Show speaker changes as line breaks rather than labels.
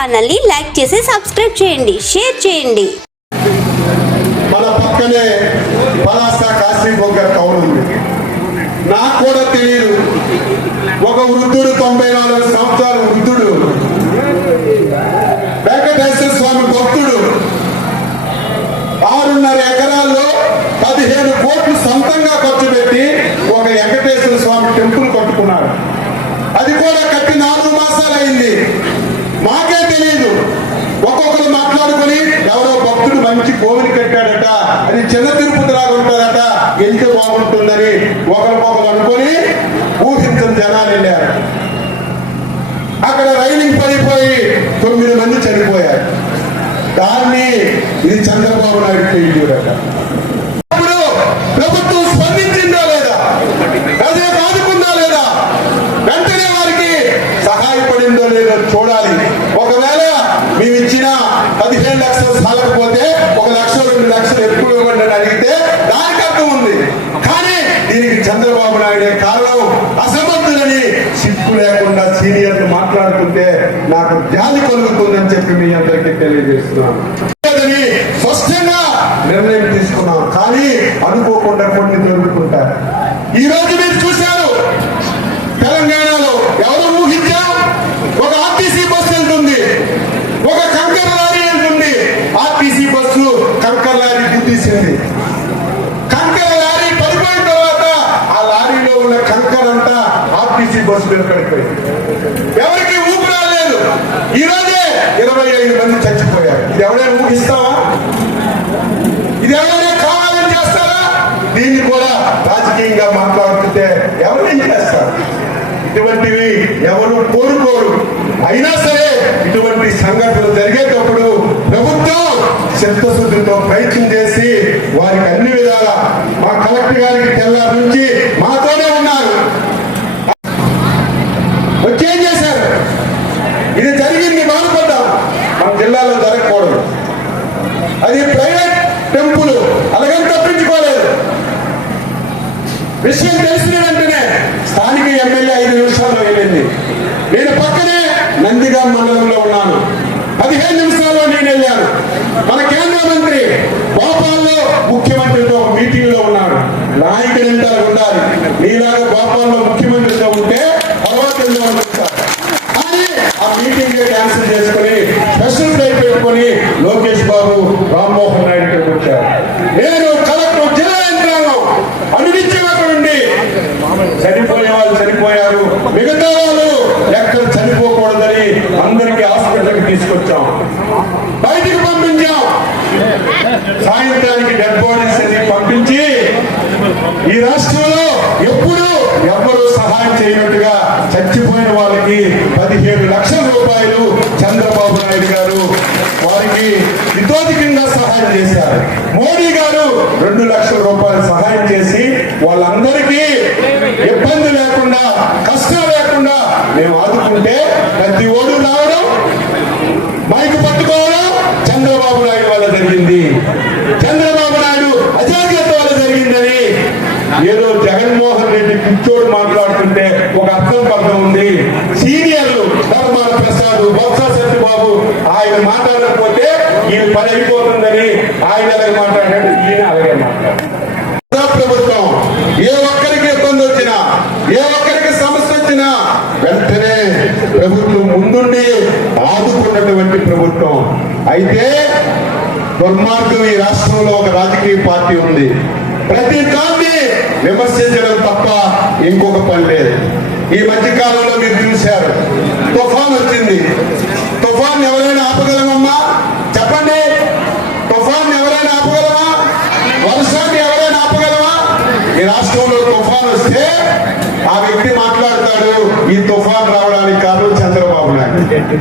ఛానల్ని లైక్ చేసి సబ్స్క్రైబ్ చేయండి షేర్ చేయండి.
మన పక్కనే పలాస కాశ్మీర్ బొగ్గ భక్తుడు కట్టాడట అది చిన్న తిరుపతి లాగా ఉంటాడట వెళ్తే బాగుంటుందని ఒకరికొకరు అనుకొని ఊహించిన జనాలు వెళ్ళారు. అక్కడ రైలింగ్ పడిపోయి తొమ్మిది మంది చనిపోయారు. దాన్ని ఇది చంద్రబాబు నాయుడు ఫెయిల్యూర్ అట ప్రభుత్వం స్పందించిందా లేదా? అదే ఆదుకుందా లేదా? వెంటనే వారికి సహాయపడిందో లేదో చూడాలి. ఒకవేళ మేము ఇచ్చిన పదిహేను లక్షలు సాలకపోతే ఒక లక్ష రెండు లక్షలు ఎక్కువ ఇవ్వండి అని అడిగితే దానికి అర్థం ఉంది కానీ దీనికి చంద్రబాబు నాయుడే కారణం అసమర్థులని సిక్కు లేకుండా సీనియర్లు మాట్లాడుతుంటే నాకు జాలి కలుగుతుందని చెప్పి మీ అందరికీ తెలియజేస్తున్నాను. స్పష్టంగా నిర్ణయం తీసుకున్నాం. కానీ అనుకోకుండా కొన్ని జరుగుతుంటారు ఈ రోజు మీరు చూశారు తెలంగాణలో ఎవరు ఊహించాం ఒక ఆర్టీసీ బస్సు వెళ్తుంది ఒక కంకర్ లారీ వెళ్తుంది. ఆర్టీసీ బస్సు కంకర్ లారీ గుద్దేసింది కంకర లారీ పడిపోయిన తర్వాత ఆ లారీలో ఉన్న కంకర అంతా ఆర్టీసీ కడిపోయి ఎవరికి ఊపిరి రాలేదు ఈ రోజే ఇరవై ఐదు మంది చచ్చిపోయారు. ఇది ఎవరైనా ఊహిస్తావా? ఇది ఎవరైనా కావాలని చేస్తారా? దీన్ని కూడా రాజకీయంగా మాట్లాడుతుంటే ఎవరేం చేస్తారు? ఇటువంటివి ఎవరు కోరుకోరు. అయినా సరే ఇటువంటి సంఘటనలు జరిగేటప్పుడు ప్రభుత్వం చిత్తశుద్ధితో ప్రయత్నం చేసి వారికి అన్ని విధాల మా కలెక్టర్ గారికి తెల్లారి నుంచి మాతోనే ఉన్నారు వచ్చేం చేశారు ఇది జరిగింది బాధపడ్డాం మన జిల్లాలో జరగకూడదు అది ప్రైవేట్ టెంపుల్ అలాగని తప్పించుకోలేదు. విషయం తెలిసిన వెంటనే స్థానిక ఎమ్మెల్యే ఐదు నిమిషాల్లో వెళ్ళింది. నేను పక్కనే నందిగా మండలంలో ఉన్నాను. పదిహేను నిమిషాల్లో నేను వెళ్ళాను. మన పెట్టుకుని లోకేష్ బాబు రామ్మోహన్ నాయుడు వచ్చారు. నేను కలెక్టర్ జిల్లా యంత్రాంగం అనునిత్యం అక్కడ ఉండి చనిపోయే వాళ్ళు చనిపోయారు. మిగతా వాళ్ళు ఎక్కడ చనిపోకూడదని అందరికీ హాస్పిటల్కి తీసుకొచ్చాం. బయటికి పంపించాం. సాయంత్రానికి డెడ్ బాడీస్ అన్ని పంపించి ఈ రాష్ట్రంలో ఎప్పుడు ఎవరు సహాయం చేయనట్టుగా చచ్చిపోయిన వాళ్ళకి వారికి ఇతోధికంగా సహాయం చేశారు. మోడీ గారు రెండు లక్షల రూపాయలు సహాయం చేసి వాళ్ళందరికీ ఇబ్బంది లేకుండా కష్టం లేకుండా మేము ఆదుకుంటే ప్రతి ఓడు రావడం మైకు పట్టుకోవడం చంద్రబాబు నాయుడు వల్ల జరిగింది. చంద్రబాబు నాయుడు అజాగ్రత్త వల్ల జరిగిందని ఏదో జగన్మోహన్ రెడ్డి పిచ్చోడు మాట్లాడుతుంటే ఒక అర్థం పర్థం ఉంది. సీనియర్లు ప్రసాద్ బొత్స బాబు ఆయన మాట్లాడకపోతే ఈయన పని అయిపోతుందని ఆయన అలాగే మాట్లాడాడు ఈయన అలాగే మాట్లాడాడు. ప్రభుత్వం ఏ ఒక్కరికి ఇబ్బంది వచ్చినా ఏ ఒక్కరికి సమస్య వచ్చినా వెంటనే ప్రభుత్వం ముందుండి ఆదుకున్నటువంటి ప్రభుత్వం. అయితే దుర్మార్గం ఈ రాష్ట్రంలో ఒక రాజకీయ పార్టీ ఉంది. ప్రతి దాన్ని విమర్శించడం తప్ప ఇంకొక పని లేదు. ఈ మధ్య కాలంలో మీరు చూశారు తుఫాన్ వచ్చింది తుఫాన్ ఎవరైనా ఆపగలమమ్మా చెప్పండి తుఫాన్ ఎవరైనా ఆపగలమా వర్షాన్ని ఎవరైనా ఆపగలమా ఈ రాష్ట్రంలో తుఫాన్ వస్తే ఆ వ్యక్తి మాట్లాడతాడు ఈ తుఫాన్ రావడానికి కారణం చంద్రబాబు నాయుడు.